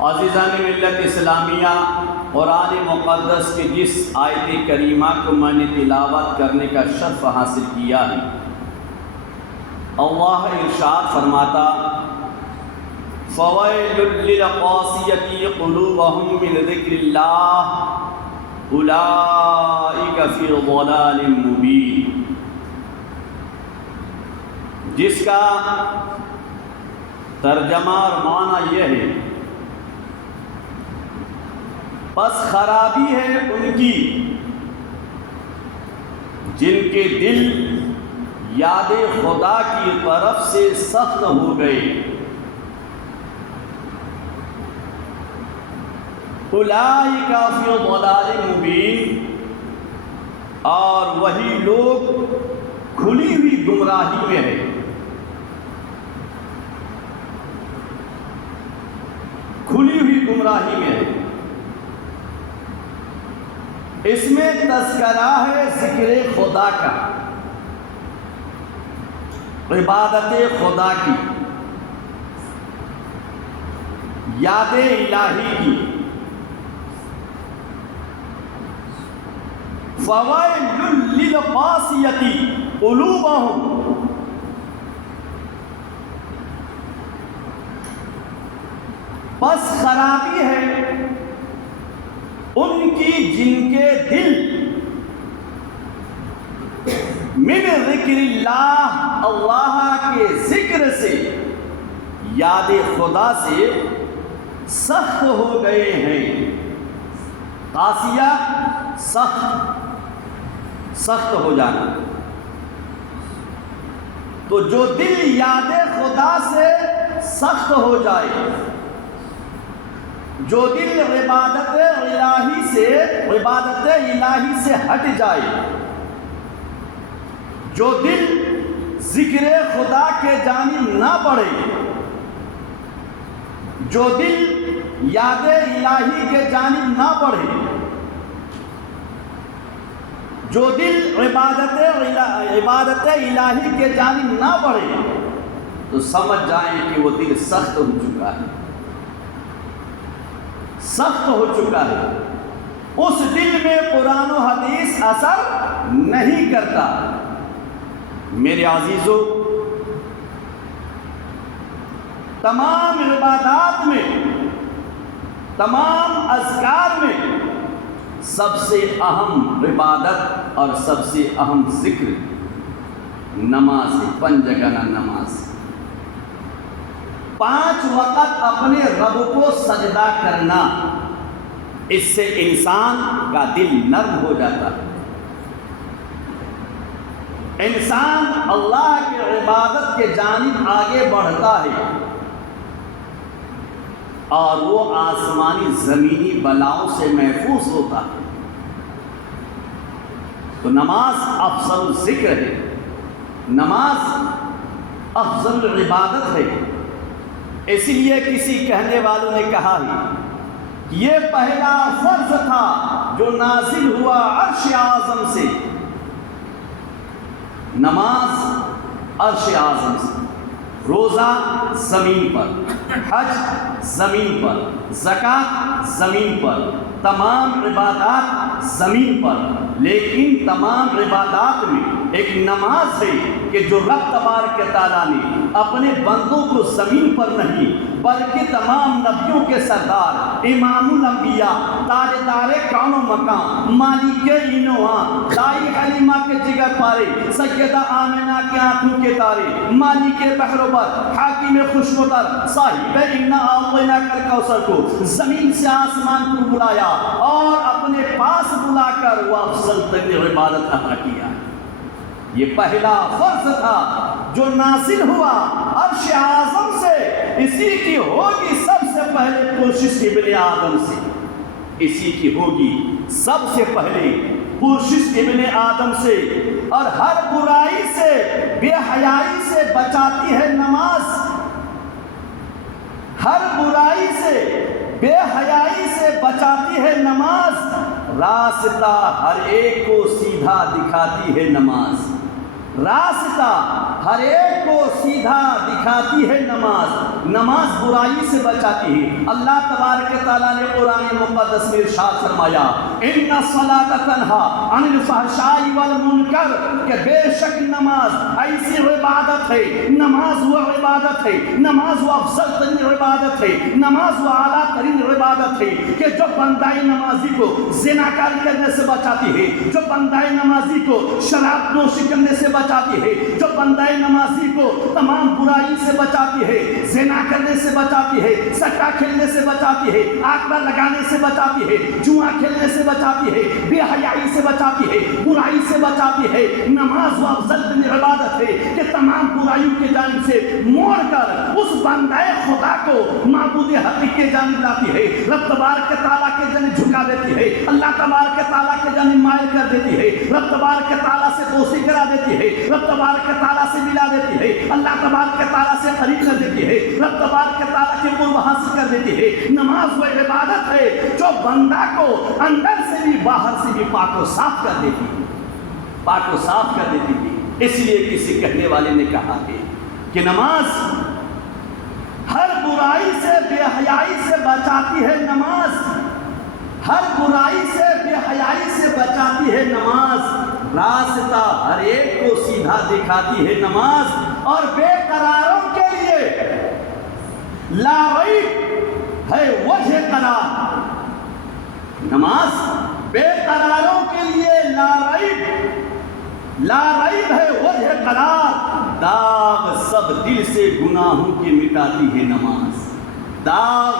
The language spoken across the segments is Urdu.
عزیزان ملت اسلامیہ، قرآن مقدس کی جس آیت کریمہ کو میں نے تلاوت کرنے کا شرف حاصل کیا ہے، اللہ ارشاد فرماتا فَوَيْلٌ لِّلْقَاسِيَةِ قُلُوبُهُم مِّن ذِكْرِ اللَّهِ أُولَٰئِكَ فِي ضَلَالٍ مُّبِينٍ، جس کا ترجمہ اور معنی یہ ہے بس خرابی ہے ان کی جن کے دل یاد خدا کی طرف سے سخت ہو گئے۔ اولئک فی ضلال مبین، اور وہی لوگ کھلی ہوئی گمراہی میں ہے۔ کھلی ہوئی گمراہی میں ہے۔ اس میں تذکرہ ہے ذکر خدا کا، عبادت خدا کی، یاد الہی کی۔ فَوَيْلٌ لِّلْقَاسِيَةِ قُلُوبُهُم، بس خرابی ہے ان کی جن کے دل من ذکر اللہ، اللہ کے ذکر سے، یاد خدا سے سخت ہو گئے ہیں۔ قاسیہ سخت ہو جانا۔ تو جو دل یاد خدا سے سخت ہو جائے، جو دل عبادت الہی سے ہٹ جائے، جو دل ذکر خدا کے جانب نہ بڑھے، جو دل یاد الہی کے جانب نہ بڑھے، جو دل عبادت الہی کے جانب نہ بڑھے، تو سمجھ جائیں کہ وہ دل سخت ہو چکا ہے، سخت ہو چکا ہے۔ اس دل میں قرآن و حدیث اثر نہیں کرتا۔ میرے عزیزو، تمام عبادات میں، تمام اذکار میں سب سے اہم عبادت اور سب سے اہم ذکر نماز ہے، پنجگنا نماز۔ 5 وقت اپنے رب کو سجدہ کرنا، اس سے انسان کا دل نرم ہو جاتا ہے۔ انسان اللہ کی عبادت کے جانب آگے بڑھتا ہے، اور وہ آسمانی زمینی بلاؤں سے محفوظ ہوتا ہے۔ تو نماز افضل الذکر ہے، نماز افضل عبادت ہے۔ اس لیے کسی کہنے والوں نے کہا ہے کہ یہ پہلا فرض تھا جو نازل ہوا عرش اعظم سے۔ نماز عرش اعظم سے، روزہ زمین پر، حج زمین پر، زکوٰۃ زمین پر، تمام عبادات زمین پر، لیکن تمام عبادات میں ایک نماز ہے کہ جو رب تبارک تعالیٰ نے اپنے بندوں کو زمین پر نہیں بلکہ تمام نبیوں کے سردار، امام الانبیاء، تاجدار کون و مکان، مالک اینوان، دائی حلیمہ کے جگر پارے، سیدہ آمنہ کے آنکھوں کے تارے، مالک بحر و بر، حاکم خوشبوتر، صاحب انا اعطیناک الکوثر کو زمین سے آسمان کو بلایا اور اپنے پاس بلا کر وہ افضل ترین عبادت عطا کیا۔ یہ پہلا فرض تھا جو نازل ہوا عرش اعظم سے۔ اسی کی ہوگی سب سے پہلے کوشش ابن آدم سے، اسی کی ہوگی سب سے پہلے کوشش ابن آدم سے۔ اور ہر برائی سے، بے حیائی سے بچاتی ہے نماز۔ ہر برائی سے، بے حیائی سے بچاتی ہے نماز۔ راستہ ہر ایک کو سیدھا دکھاتی ہے نماز، راستہ ہر ایک کو سیدھا دکھاتی ہے نماز۔ نماز برائی سے بچاتی ہے۔ اللہ تبارک تعالیٰ نے قرآن مقدس میں ارشاد فرمایا ان الصلاۃ تنہی عن الفحشاء والمنکر، کہ بے شک نماز ایسی عبادت ہے، نماز وہ عبادت ہے، نماز وہ افضل ترین عبادت ہے، نماز وہ اعلیٰ ترین عبادت ہے کہ جو بندہ نمازی کو زناکاری کرنے سے بچاتی ہے، جو بندہ نمازی کو شراب نوشی کرنے سے بچاتی ہے، جو بندہ نمازی کو تمام برائی سے بچاتی ہے، زنا کرنے سے بچاتی ہے، سٹا کھیلنے سے بچاتی ہے، آکڑا لگانے سے بچاتی ہے، جوا کھیلنے سے بچاتی ہے، بے حیائی سے بچاتی ہے، برائی سے بچاتی ہے۔ نماز وہ افضل ترین عبادت ہے کہ تمام برائیوں کے جانب سے موڑ کر اس بندہ خدا کو معبود حقیقی کے جانب لاتی ہے، رب تبارک تعالیٰ کے جانب جھکا دیتی ہے، اللہ تبارک تعالیٰ کے جانب مائل کر دیتی ہے، رب تبارک تعالیٰ سے دوستی کرا دیتی ہے، رب تبارک تعالیٰ سے ملا دیتی ہے، اللہ تبارک تعالیٰ سے قریب کر دیتی ہے، رب تبارک تعالیٰ کے قرب حاصل کر دیتی ہے۔ نماز وہ عبادت ہے جو بندہ کو اندر سے بھی باہر سے بھی پاک و صاف کر دیتی ہے، پاک و صاف کر دیتی ہے۔ اس لیے کسی کہنے والے نے کہا کہ نماز ہر برائی سے بے حیائی سے بچاتی ہے، نماز ہر برائی سے بے حیائی سے بچاتی ہے، نماز راستہ ہر ایک کو سیدھا دکھاتی ہے، نماز اور بے قراروں کے لیے لا ریب ہے وجہ قرار، نماز بے قراروں کے لیے لا ریب ہے وجہ قرار، داغ سب دل سے گناہوں کی مٹاتی ہے نماز، داغ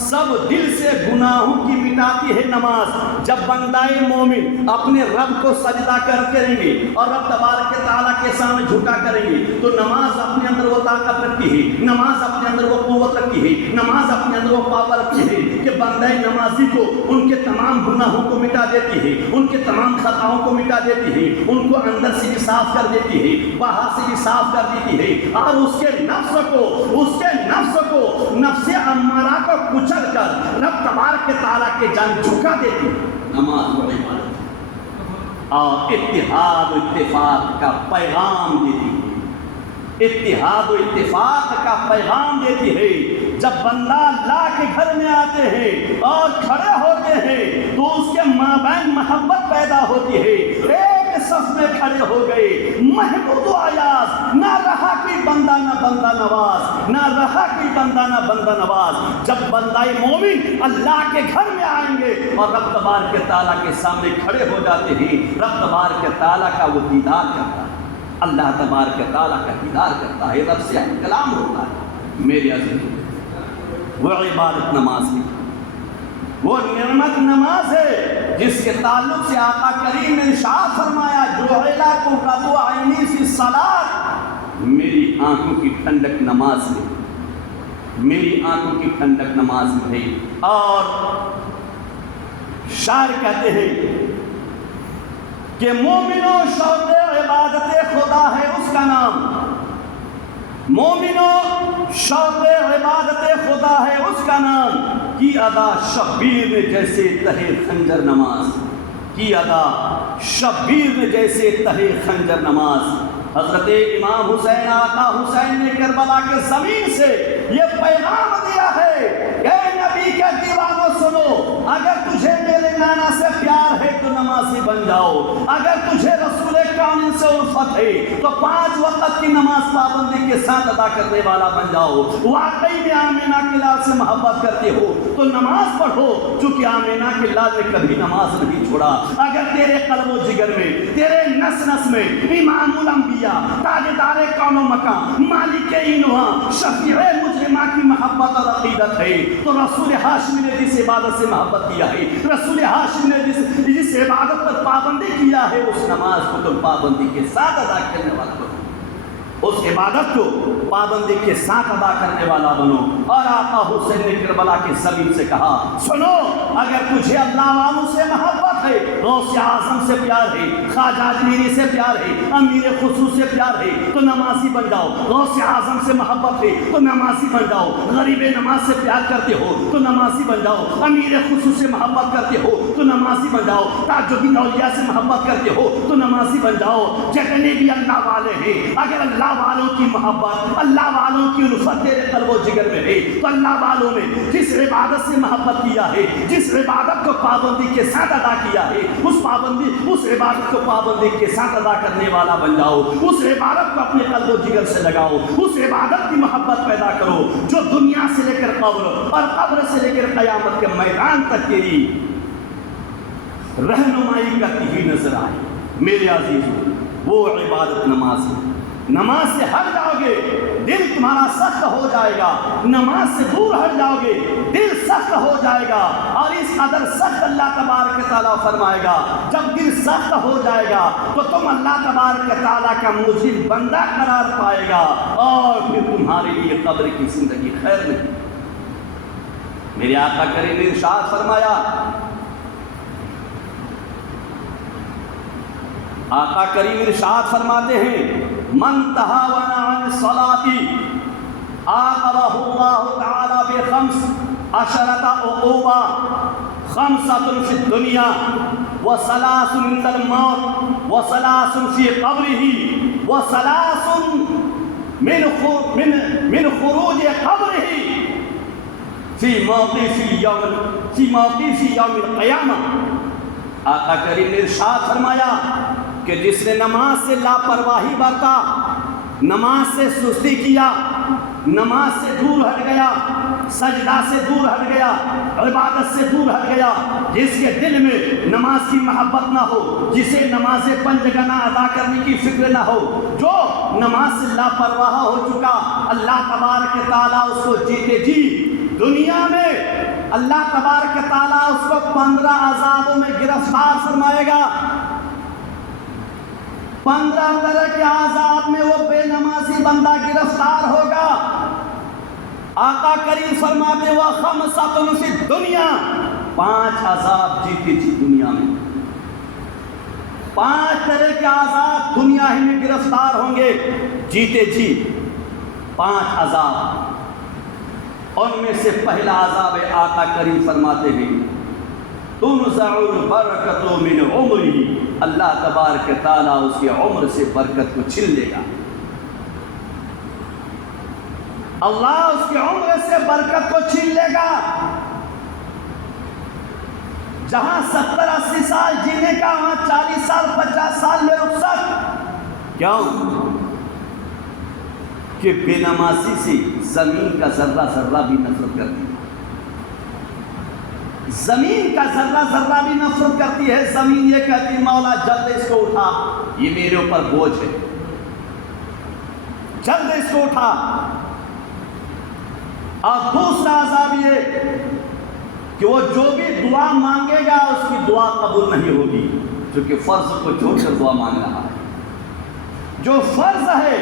سب دل سے گناہوں کی مٹاتی ہے نماز۔ جب بندہ مومن اپنے رب کو سجدہ کریں گے اور رب تبارک تعالیٰ کے سامنے جھکا کریں گے تو نماز اپنے اندر وہ طاقت رکھتی ہے، نماز اپنے اندر وہ قوت رکھتی ہے، نماز اپنے اندر وہ پاور رکھتی ہے کہ بندہ نمازی کو ان کے تمام گناہوں کو مٹا دیتی ہے، ان کے تمام خطاؤں کو مٹا دیتی ہے، ان کو اندر سے بھی صاف کر دیتی ہے، باہر سے بھی صاف کر دیتی ہے، اور اس کے نفس کو نفس امارہ کو کچل کر رب تبارک تعالیٰ کے جانب جھکا دیتی ہے۔ نماز و عبادت اور اتحاد و اتفاق کا پیغام دیتی ہے، اتحاد و اتفاق کا پیغام دیتی ہے۔ جب بندہ اللہ کے گھر میں آتے ہیں اور کھڑے ہوتے ہیں تو اس کے مابین محبت پیدا ہوتی ہے، ایک صف میں کھڑے ہو گئے، محبوب و ایاز، نہ رہا کوئی بندہ نہ بندہ نواز، نہ رہا کوئی بندہ نہ بندہ نواز۔ جب بندہ مومن اللہ کے گھر میں آئیں گے اور رب تبارک تعالیٰ کے سامنے کھڑے ہو جاتے ہیں، رب تبارک تعالیٰ کا وہ دیدار کرتا ہے، اللہ تبارک تعالیٰ کا دیدار کرتا ہے، رب سے کلام ہوتا ہے۔ میرے عزیز، وہ عبادت نماز ہے، وہ نعمت نماز ہے جس کے تعلق سے آقا کریم نے ارشاد فرمایا جعلت قرۃ عینی فی الصلاۃ، میری آنکھوں کی ٹھنڈک نماز میں، میری آنکھوں کی ٹھنڈک نماز میں ہے۔ اور شاعر کہتے ہیں کہ مومنوں شوق عبادت خدا ہے اس کا نام، مومنوں شوق عبادت خدا ہے اس کا نام، کی ادا شبیر نے جیسے تہے خنجر نماز، کی ادا شبیر نے جیسے تہے خنجر نماز۔ حضرت امام حسین آقا حسین نے کربلا کے زمین سے یہ پیغام دیا ہے کہ اے نبی کے دیوانوں سنو، اگر تجھے میرے نانا سے پیار ہے تو نمازی بن جاؤ، اگر تجھے رسول کامل سے الفت ہے تو 5 وقت کی نماز پابندی کے ساتھ ادا کرنے والا بن جاؤ، واقعی میں آمینہ کے لال سے محبت کرتے ہو تو نماز پڑھو، چونکہ آمینہ کے لال نے کبھی نماز نہیں چھوڑا۔ اگر تیرے قلب و جگر میں، تیرے نس نس میں امام الانبیاء، تاجدار کون و مکان، مالک اینوہاں، شفیع مجرمہ کی محبت اور عقیدت ہے تو رسول ہاشمی نے جس عبادت سے محبت کیا ہے، رسول ہاشمی نے جس عبادت پر پابندی کیا ہے، اس نماز کو تم پابندی کے ساتھ ادا کرنے والا بنو، اس عبادت کو پابندی کے ساتھ ادا کرنے والا بنو۔ اور آقا حسین نے کربلا کی زمین سے کہا سنو، اگر تجھے اللہ والوں سے محبت محبت ہے، غوث اعظم سے پیار ہے، خواجہ اجمیری سے پیار ہے، امیر خصوص سے پیار ہے تو نمازی بن جاؤ، غوث اعظم سے محبت ہے تو نمازی بن جاؤ، غریب نماز سے پیار کرتے ہو تو نمازی بن جاؤ، امیر خصوص سے محبت کرتے ہو تو نمازی بن جاؤ، تاج الدین اولیاء سے محبت کرتے ہو تو نمازی بن جاؤ۔ جتنے بھی اللہ والے ہیں، اگر اللہ والوں کی محبت، اللہ والوں کی الفت تیرے قلب و جگر میں ہے تو اللہ والوں نے جس عبادت سے محبت کیا ہے، جس عبادت کو پابندی کے ساتھ ادا کیا ہے، اس عبادت کو پابندی کے ساتھ ادا کرنے والا بن جاؤ، اس عبادت کو اپنے قلب و جگر سے لگاؤ، اس عبادت کی محبت پیدا کرو جو دنیا سے لے کر قبر اور قبر سے لے کر قیامت کے میدان تک تیری رہنمائی کرتی ہوئی نظر آئے۔ میرے عزیزو، وہ عبادت نماز ہے۔ نماز سے ہٹ جاؤ گے دل تمہارا سخت ہو جائے گا، نماز سے دور ہٹ جاؤ گے دل سخت ہو جائے گا، اور اس قدر سخت اللہ تبارک تعالیٰ فرمائے گا جب دل سخت ہو جائے گا تو تم اللہ تبارک تعالیٰ کا مجرم بندہ قرار پائے گا، اور پھر تمہارے لیے قبر کی زندگی خیر نہیں۔ میرے آقا کریم نے ارشاد فرمایا، آقا کریم ارشاد فرماتے ہیں، من تہاون عن الصلاۃ عاقبہ اللہ تعالی بخمس عشرۃ عقوبہ، خمسۃ فی الدنیا وثلاث عند الموت وثلاث فی قبرہ وثلاث من خروج قبرہ فی موقف یوم القیامہ۔ آقا کریم نے ارشاد فرمایا کہ جس نے نماز سے لاپرواہی برتا، نماز سے سستی کیا، نماز سے دور ہٹ گیا، سجدہ سے دور ہٹ گیا، عبادت سے دور ہٹ گیا، جس کے دل میں نماز کی محبت نہ ہو، جسے نماز پنجگنا ادا کرنے کی فکر نہ ہو، جو نماز سے لاپرواہ ہو چکا، اللہ تبارک تعالیٰ اس کو جیتے جی دنیا میں اللہ تبارک تعالیٰ اس کو 15 عذابوں میں گرفتار فرمائے گا۔ 15 طرح کے عذاب میں وہ بے نمازی بندہ گرفتار ہوگا۔ آقا کریم فرماتے وہ خمسۃ فی الدنیا، 5 عذاب جیتے جی دنیا میں، 5 طرح کے عذاب دنیا ہی میں گرفتار ہوں گے جیتے جی، 5 عذاب۔ ان میں سے پہلا عذاب ہے، آقا کریم فرماتے ہیں تنزع البرکۃ من عمرہ، اللہ تبارک تعالیٰ اس کی عمر سے برکت کو چھین لے گا، اللہ اس کی عمر سے برکت کو چھین لے گا۔ جہاں 70-80 سال جینے کا وہاں 40 سال 50 سال میں رخصت۔ کیوں؟ کہ بے نمازی سے زمین کا ذرہ ذرہ بھی نفرت کرتی ہے، زمین کا ذرہ ذرہ بھی نفرت کرتی ہے۔ زمین یہ کہتی ہے مولا جلد اس کو اٹھا، یہ میرے اوپر بوجھ ہے، جلد اس کو اٹھا۔ اور دوسرا عذاب یہ کہ وہ جو بھی دعا مانگے گا اس کی دعا قبول نہیں ہوگی، کیونکہ فرض کو چھوڑ کر دعا مانگ رہا ہے، جو فرض ہے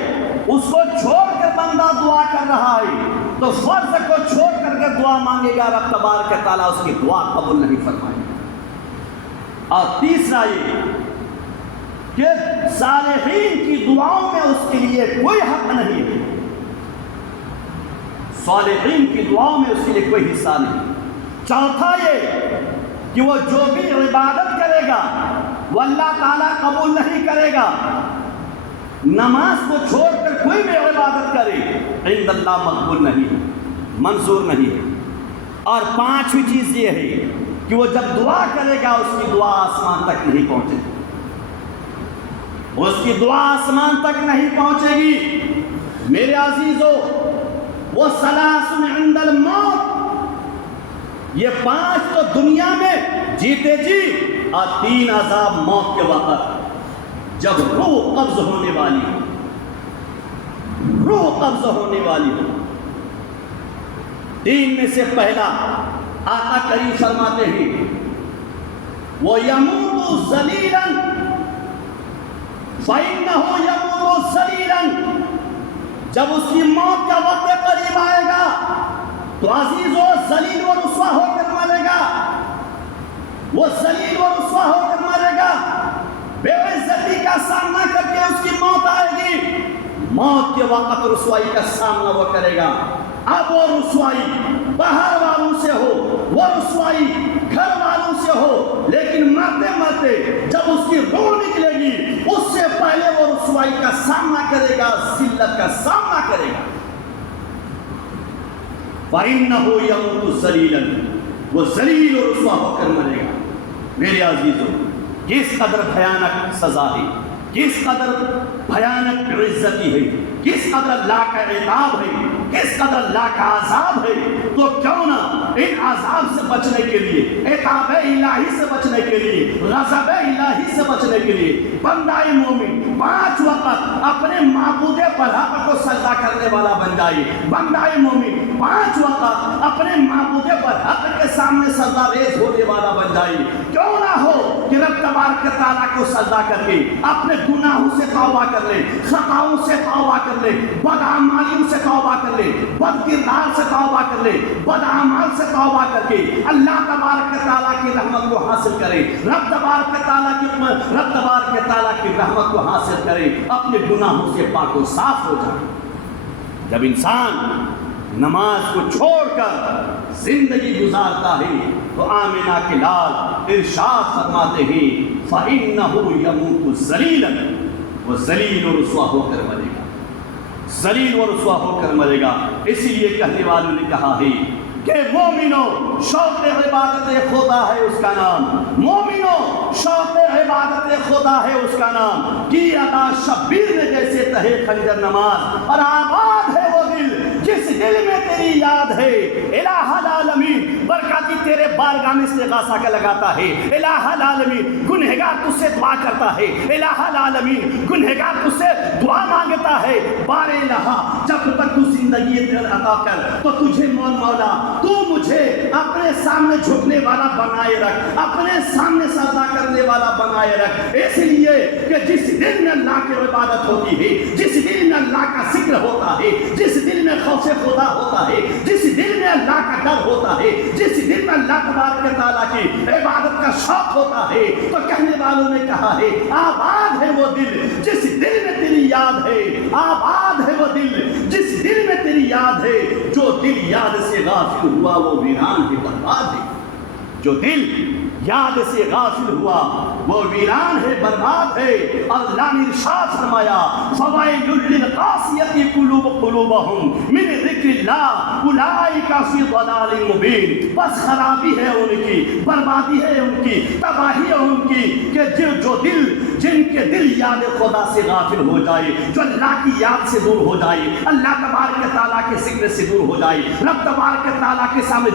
اس کو چھوڑ کر بندہ دعا کر رہا ہے، تو فرض کو چھوڑ کر کے دعا مانگے گا، رب تبارک تعالیٰ اس کی دعا قبول نہیں فرمائے گا۔ اور تیسرا یہ کہ صالحین کی دعاؤں میں اس کے لیے کوئی حق نہیں ہے، صالحین کی دعاؤں میں اس کے لیے کوئی حصہ نہیں۔ چوتھا یہ کہ وہ جو بھی عبادت کرے گا وہ اللہ تعالیٰ قبول نہیں کرے گا، نماز کو چھوڑ کر کوئی بھی عبادت کرے عند اللہ مقبول نہیں ہے، منظور نہیں ہے۔ اور 5ویں چیز یہ ہے کہ وہ جب دعا کرے گا اس کی دعا آسمان تک نہیں پہنچے گی، اس کی دعا آسمان تک نہیں پہنچے گی۔ میرے عزیزو، وہ ثلاث عند الموت، یہ 5 تو دنیا میں جیتے جی، اور 3 عذاب موت کے وقت جب روح قبض ہونے والی ہو، روح قبض ہونے والی ہو۔ 3 میں سے پہلا آقا کریم فرماتے ہیں وَيَمُوتُ ذَلِيلًا فَإِنَّهُ يَمُوتُ ذَلِيلًا، جب اس کی موت کا وقت قریب آئے گا تو عزیز و ذلیل و رسوا ہو کر مرے گا۔ وہ ذلیل و رسوا ہو کر مرے گا، بے عزتی کا سامنا کر کے اس کی موت آئے گی، موت کے وقت رسوائی کا سامنا وہ کرے گا۔ اب وہ رسوائی باہر والوں سے ہو، وہ رسوائی گھر والوں سے ہو، لیکن مرتے مرتے جب اس کی روح نکلے گی اس سے پہلے وہ رسوائی کا سامنا کرے گا، ذلت کا سامنا کرے گا۔ فَإِنَّهُ يَمُوتُ ذَلِيلًا، وہ ذلیل و رسوا ہو کر مرے گا۔ میرے عزیزو، کس قدر بھیانک سزا ہے، کس قدر بھیانک عزتی ہے، کس قدر اللہ کا عذاب ہے، کس قدر اللہ کا عذاب ہے۔ تو کیوں نہ ان عذاب سے بچنے کے لیے، عقاب الہی سے بچنے کے لیے، غضب الہی سے بچنے کے لیے بندہ مومن 5 وقت اپنے معبود برحق کو سجدہ کرنے والا بن جائے۔ بندہ مومن 5 وقت اپنے معبود برحق کے سامنے سجدہ ریز ہونے والا بن جائے۔ کیوں نہ ہو کہ رب تبارک تعالیٰ کو سجدہ کر کے اپنے گناہوں سے توبہ کر لے، خطاؤں سے توبہ کر لے، بدعمالیوں سے توبہ کر لے، بد کردار سے توبہ کر لے، بد اعمال سے توبہ کر کے اللہ تبارک تعالیٰ کی رحمت کو حاصل کرے، رب تبارک تعالیٰ کی رحمت کو حاصل کرے، اپنے گناہوں سے پاک و صاف ہو جائے۔ جب انسان نماز کو چھوڑ کر زندگی گزارتا ہے تو آمنہ کے لال ارشاد فرماتے ہیں فَإِنَّهُ يَمُوتُ ذَلِيلًا، وہ ذلیل و رسوا ہو کر مرے گا، ذلیل و رسوا ہو کر مرے گا۔ اسی لیے کہنے والوں نے کہا ہے کہ مومنو شوق عبادت خدا ہے اس کا نام، مومنو شوق عبادت خدا ہے اس کا نام، کی ادا شبیر نے جیسے تہے خنجر نماز، اور آباد ہے وہ دل جس دل میں تیری یاد ہے، الہ العالمین برکاتی تیرے بارگاہ میں استغاثہ کا لگاتا ہے، الہ العالمین گنہگار تجھ سے دعا کرتا ہے، الہ العالمین گنہگار تجھ سے دعا مانگتا ہے۔ بار الہ جب تک تو زندگی عطا کر تو تجھے مولا تو مجھے اپنے سامنے جھکنے والا بنائے رکھ، اپنے سامنے سجدہ کرنے والا بنائے رکھ، اس لیے کہ جس دل میں اللہ کی عبادت ہوتی ہے، جس دل میں اللہ کا ذکر ہوتا ہے، جس دل میں خوف خدا ہوتا ہے، جس دل میں اللہ کا ڈر ہوتا ہے، جس دل میں اللہ تبارک تعالیٰ کی عبادت کا شوق ہوتا ہے، تو کہنے والوں نے کہا ہے آباد ہے وہ دل جس دل میں تیری یاد ہے، آباد ہے وہ دل جس دل میں تیری یاد ہے، جو دل یاد سے غافل ہوا وہ ویران ہے برباد ہے، جو دل یاد سے غافل ہوا وہ ویران ہے برباد ہے۔ اللہ نے ارشاد فرمایا فوائل للقاسیۃ قلوبہم من ذکر اللہ اولئک فی ضلال مبین، بس خرابی ہے ان کی، بربادی ہے ان کی، تباہی ہے ان کی کہ جو دل جن کے دل یاد خدا سے غافل ہو جائے، جو اللہ کی یاد سے دور ہو جائے، اللہ تبارک تعالیٰ کے ذکر سے دور ہو جائے، رب تبارک تعالیٰ کے سامنے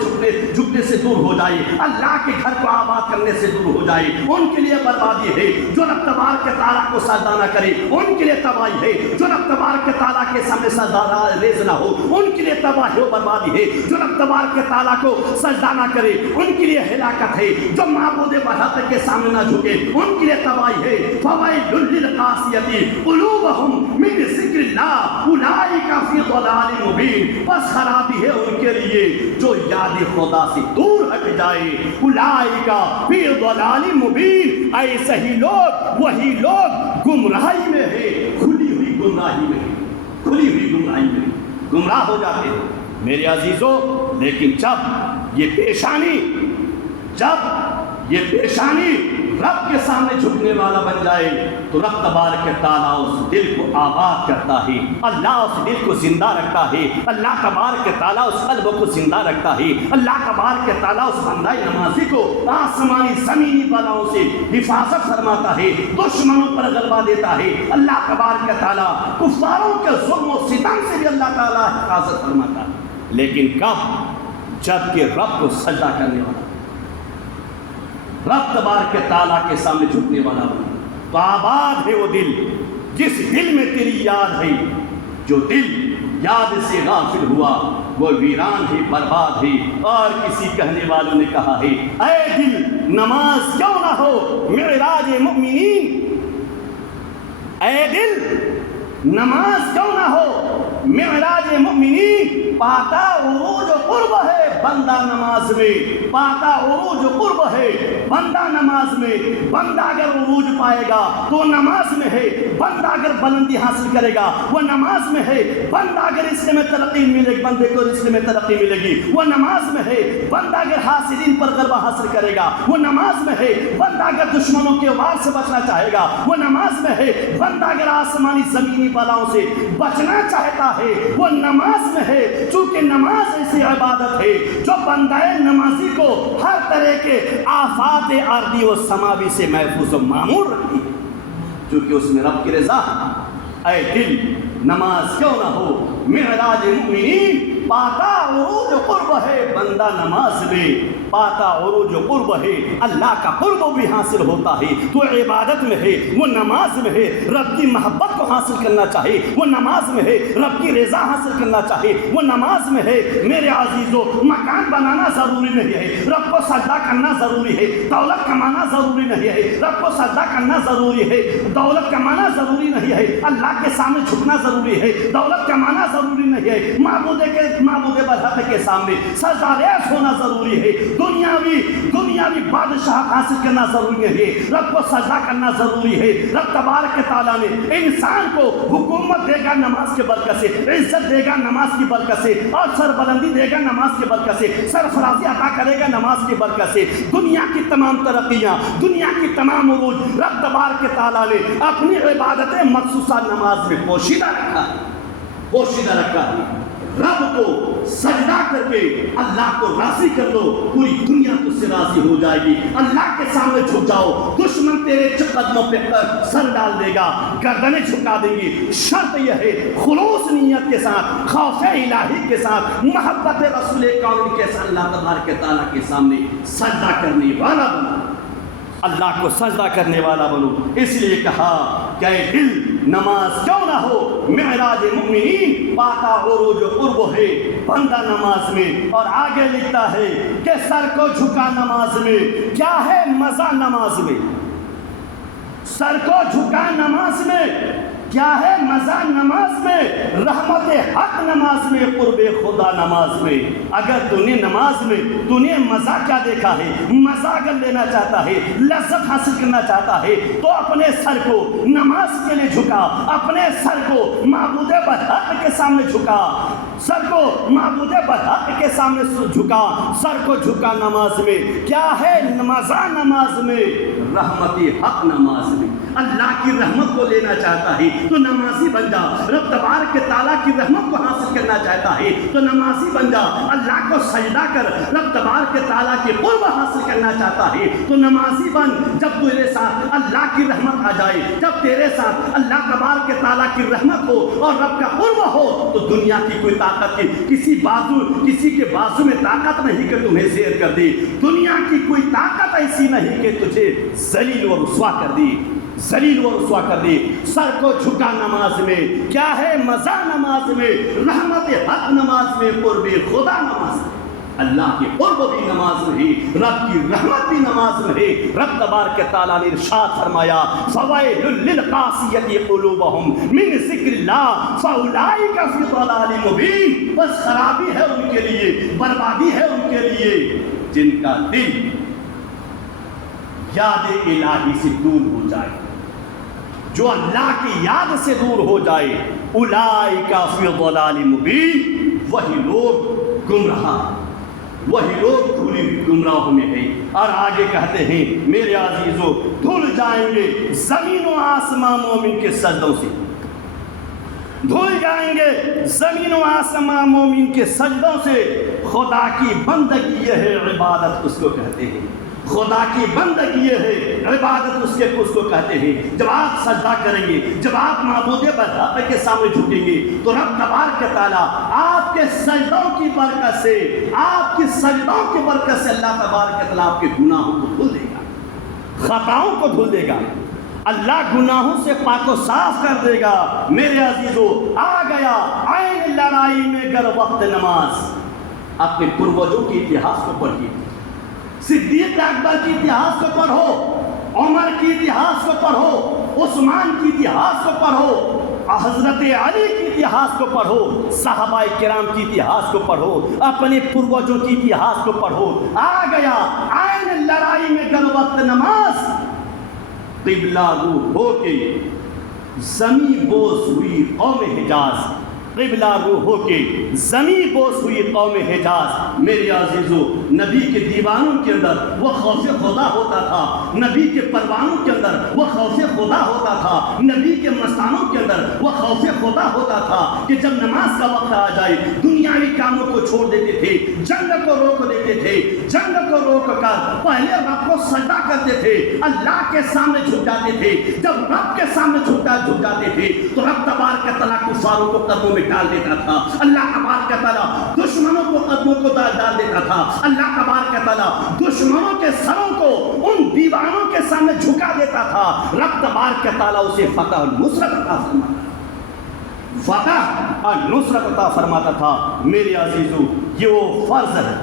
جھکنے سے دور ہو جائے، اللہ کے گھر کو آباد کرنے سے دور ہو جائے، ان کے لیے بربادی ہے۔ جو رب تبارک تعالیٰ کو سجدہ نہ کرے ان کے لیے تباہی ہے، جو رب تبارک تعالیٰ کے سامنے سجدہ ریز نہ ہو ان کے لیے تباہی و بربادی ہے، جو رب تبارک تعالیٰ کو سجدہ نہ کرے ان کے لیے ہلاکت ہے، جو معبود برحق کے سامنے نہ جھکے ان کے لیے تباہی ہے۔ فوائل للقاسیۃ قلوبہم من ذکر اللہ اولئک فی ضلال مبین، بس خرابی ہے ان کے لیے جو یاد خدا سے دور ہٹ جائے، اولئک فی ضلال مبین، ایسے ہی لوگ وہی لوگ گمراہی میں ہے، کھلی ہوئی گمراہی میں، کھلی ہوئی گمراہی میں گمراہ ہو جاتے ہیں میرے عزیزو۔ لیکن جب یہ پیشانی رب کے سامنے جھکنے والا بن جائے تو رب تبارک تعالیٰ اس دل کو آباد کرتا ہے، اللہ اس دل کو زندہ رکھتا ہے، اللہ تبارک تعالیٰ اس قلب کو زندہ رکھتا ہے، اللہ تبارک تعالیٰ اس بندہ نمازی کو آسمانی زمینی بلاؤں سے حفاظت فرماتا ہے، دشمنوں پر غلبہ دیتا ہے، اللہ تبارک تعالیٰ کفاروں کے ظلم و ستم سے بھی اللہ تعالیٰ حفاظت فرماتا ہے۔ لیکن کب؟ جب کہ رب کو سجدہ کرنے والا، رب تبارک تعالیٰ کے سامنے جھکنے والا بنا، تو آباد ہے وہ دل جس دل میں تیری یاد ہے، جو دل یاد سے غافل ہوا وہ ویران ہے برباد ہے۔ اور کسی کہنے والوں نے کہا ہے اے دل نماز کیوں نہ ہو معراج مؤمنین، اے دل نماز کیوں نہ ہو معراج مؤمنین، پاتا عروج و قرب ہے بندہ نماز میں، پاتا عروج و قرب ہے بندہ نماز میں۔ بندہ اگر عروج پائے گا تو نماز میں ہے، بندہ اگر بلندی حاصل کرے گا وہ نماز میں ہے، بندہ اگر رشتے میں ترقی ملے گی، بندے کو رشتے میں ترقی ملے گی وہ نماز میں ہے، بندہ اگر حاسدین پر غلبہ حاصل کرے گا وہ نماز میں ہے، بندہ اگر دشمنوں کے وار سے بچنا چاہے گا وہ نماز میں ہے، بندہ اگر آسمانی زمینی بلاؤں سے بچنا چاہتا ہے وہ نماز میں ہے۔ چونکہ نماز ایسی عبادت ہے جو بندہ نمازی کو ہر طرح کے آفات ارضی و سماوی سے محفوظ و معمور رکھتی ہے، چونکہ اس میں رب کی رضا ہے۔ اے دل نماز کیوں نہ ہو معراج مومنین، پاتا عروج قرب ہے بندہ نماز میں، پاتا عروج قرب ہے اللہ کا قرب بھی حاصل ہوتا ہے تو عبادت میں ہے، وہ نماز میں ہے، رب کی محبت کو حاصل کرنا چاہے وہ نماز میں ہے، رب کی رضا حاصل کرنا چاہے وہ نماز میں ہے۔ میرے عزیزو مکان بنانا ضروری نہیں ہے، رب کو سجدہ کرنا ضروری ہے، دولت کمانا ضروری نہیں ہے، رب کو سجدہ کرنا ضروری ہے، دولت کمانا ضروری نہیں ہے، اللہ کے سامنے جھکنا ضروری ہے، دولت کمانا ضروری نہیں ہے، معبود برحق کے سامنے سجدہ ریز ہونا ضروری ہے، دنیاوی بادشاہ حاصل کرنا ضروری ہے، رب کو سجدہ کرنا ضروری ہے۔ رب تبارک تعالیٰ نے انسان کو حکومت دے گا نماز کے برکت سے، عزت دے گا نماز کی برکت سے، اور سربلندی دے گا نماز کی برکت سے، سرفرازی عطا کرے گا نماز کی برکت سے۔ دنیا کی تمام ترقیاں، دنیا کی تمام عروج رب تبارک تعالیٰ نے اپنی عبادت مخصوصہ نماز میں پوشیدہ رکھا ہے۔ رب کو سجدہ کر کے اللہ کو راضی کر لو، پوری دنیا تجھ سے راضی ہو جائے گی۔ اللہ کے سامنے جھک جاؤ، دشمن تیرے قدموں پہ سر ڈال دے گا، گردنیں جھکا دیں گی۔ شرط یہ ہے خلوص نیت کے ساتھ، خوف الہی کے ساتھ، محبت رسول کون کے ساتھ اللہ تبارک تعالیٰ کے سامنے سجدہ کرنے والا بنو، اللہ کو سجدہ کرنے والا بنو۔ اس لیے کہا کہ اے دل نماز کیوں نہ ہو معراج مومنین، پاتا عروج قرب ہے بندہ نماز میں۔ اور آگے لکھتا ہے کہ سر کو جھکا نماز میں، کیا ہے مزہ نماز میں، سر کو جھکا نماز میں کیا ہے مزہ نماز میں، رحمت حق نماز میں، قرب خدا نماز میں۔ اگر تو نے نماز میں تو نے مزہ کیا دیکھا ہے، مزہ اگر لینا چاہتا ہے، لذت حاصل کرنا چاہتا ہے تو اپنے سر کو نماز کے لیے جھکا، اپنے سر کو معبود برحق کے سامنے جھکا، سر کو معبود برحق کے سامنے جھکا، سر کو جھکا نماز میں۔ کیا ہے مزہ نماز میں، رحمت حق نماز میں۔ اللہ کی رحمت کو لینا چاہتا ہے تو نمازی بن جا، رب تبارک تعالیٰ کی رحمت کو حاصل کرنا چاہتا ہے تو نمازی بن جا، اللہ کو سجدہ کر، رب تبارک تعالیٰ کی قرب حاصل کرنا چاہتا ہے تو نمازی بن۔ جب تیرے ساتھ اللہ کی رحمت آ جائے، جب تیرے ساتھ اللہ تبارک تعالیٰ کی رحمت ہو اور رب کا قرب ہو تو دنیا کی کوئی طاقت کسی کے بازو میں طاقت نہیں کہ تمہیں زیر کر دی، دنیا کی کوئی طاقت ایسی نہیں کہ تجھے ذلیل و رسوا کر دی، ذلیل و رسوا کر دی۔ سر کو جھکا نماز میں، کیا ہے مزہ نماز میں، رحمت حق نماز میں، قرب خدا نماز میں۔ اللہ کی قرب بھی نماز میں ہی، رب کی رحمت بھی نماز میں ہے۔ رب تبارک تعالیٰ نے ارشاد فرمایا فویل للقاسیۃ قلوبہم من ذکر اللہ فاولئک فی ضلال مبین۔ بس خرابی ہے ان کے لیے، بربادی ہے ان کے لیے جن کا دل یاد الہی سے دور ہو جائے، جو اللہ کی یاد سے دور ہو جائے، اولئک فی ضلال مبین، وہی لوگ کھلی گمراہوں میں ہیں۔ اور آگے کہتے ہیں میرے عزیزو، دھل جائیں گے زمین و آسمان مومن کے سجدوں سے، دھل جائیں گے زمین و آسمان مومن کے سجدوں سے۔ خدا کی بندگی یہ ہے، عبادت اس کو کہتے ہیں، خدا کی بندگی یہ ہے، عبادت اس کو کہتے ہیں۔ جب آپ سجدہ کریں گے، جب آپ معبود برحق کے سامنے جھکیں گے تو رب تبارک تعالیٰ آپ کے سجدوں کی برکت سے، آپ کی سجدوں کی برکت سے اللہ تبارک تعالیٰ آپ کے گناہوں کو دھل دے گا، خطاؤں کو دھل دے گا، اللہ گناہوں سے پاک و صاف کر دے گا۔ میرے عزیزو، آ گیا عین لڑائی میں گر وقت نماز۔ اپنے پروجوں کے اتہاس کو پڑھیے، صدیق اکبر کی اتہاس کو پڑھو، عمر کی اتہاس کو پڑھو، عثمان کی اتہاس کو پڑھو، حضرت علی کی اتہاس کو پڑھو، صحابہ کرام کی اتہاس کو پڑھو، اپنے پروجوں کی اتہاس کو پڑھو۔ آ گیا عین لڑائی میں گر وقت نماز، قبلہ رو ہو کے زمین بوس ہوئی قوم حجاز، قبلہ رو ہو کے زمین بوس ہوئی قوم حجاز۔ میرے عزیزو، نبی کے دیوانوں کے اندر وہ خوف خدا ہوتا تھا، نبی کے پروانوں کے اندر وہ خوف خدا ہوتا تھا، نبی کے مستانوں کے اندر وہ خوف خدا ہوتا تھا کہ جب نماز کا وقت آ جائے دنیاوی کاموں کو چھوڑ دیتے تھے، جنگ کو روک دیتے تھے، جنگ کو روک کر پہلے رب کو سجدہ کرتے تھے، اللہ کے سامنے جھک جاتے تھے۔ جب رب کے سامنے جھک جاتے تھے تو رب تبارک و تعالیٰ کفاروں کو قدموں میں ڈال دیتا تھا، اللہ تبارک و تعالیٰ دشمنوں کو قدموں کو ڈال دیتا تھا، اللہ تبارک و تعالیٰ دشمنوں کے سروں کو ان دیوانوں کے سامنے جھکا دیتا تھا۔ رب تبارک و تعالیٰ اسے فتح اور نصرت عطا فرماتا تھا، فتح اور نصرت عطا فرماتا تھا۔ میرے عزیزو، یہ وہ فرض ہے،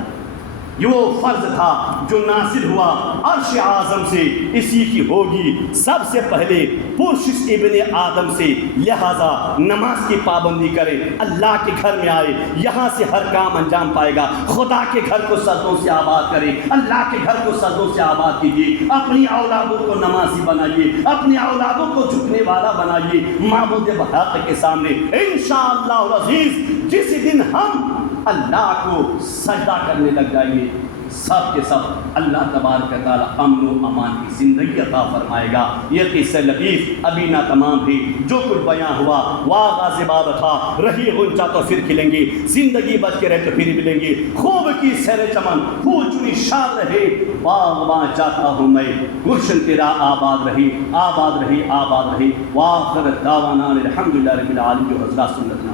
یہ وہ فرض تھا جو نازل ہوا عرش اعظم سے، اسی کی ہوگی سب سے پہلے پرشش ابن آدم سے۔ لہذا نماز کی پابندی کرے، اللہ کے گھر میں آئے، یہاں سے ہر کام انجام پائے گا۔ خدا کے گھر کو سجدوں سے آباد کرے، اللہ کے گھر کو سجدوں سے آباد کیجیے، اپنی اولادوں کو نمازی بنائیے، اپنی اولادوں کو جھکنے والا بنائیے معبود بحق کے سامنے۔ انشاءاللہ العزیز جس دن ہم اللہ کو سجدہ کرنے لگ جائیں گے، سب کے سب اللہ تبارک و تعالیٰ امن و امان کی زندگی عطا فرمائے گا۔ یہ قصہ لطیف ابھی نہ تمام بھی، جو کچھ بیاں ہوا واہ غازباب تھا، رہی غنچہ تو پھر کھلیں گے، زندگی بچ کے رہے تو پھر ملیں گے، خوب کی سیر چمن پھول چنی شاد رہے، باغ جاتا ہوں میں گلشن تیرا آباد رہی، آباد رہی، آباد رہی۔ وآخر دعوانا الحمدللہ رب العالمین، جو حضرات سنت نہ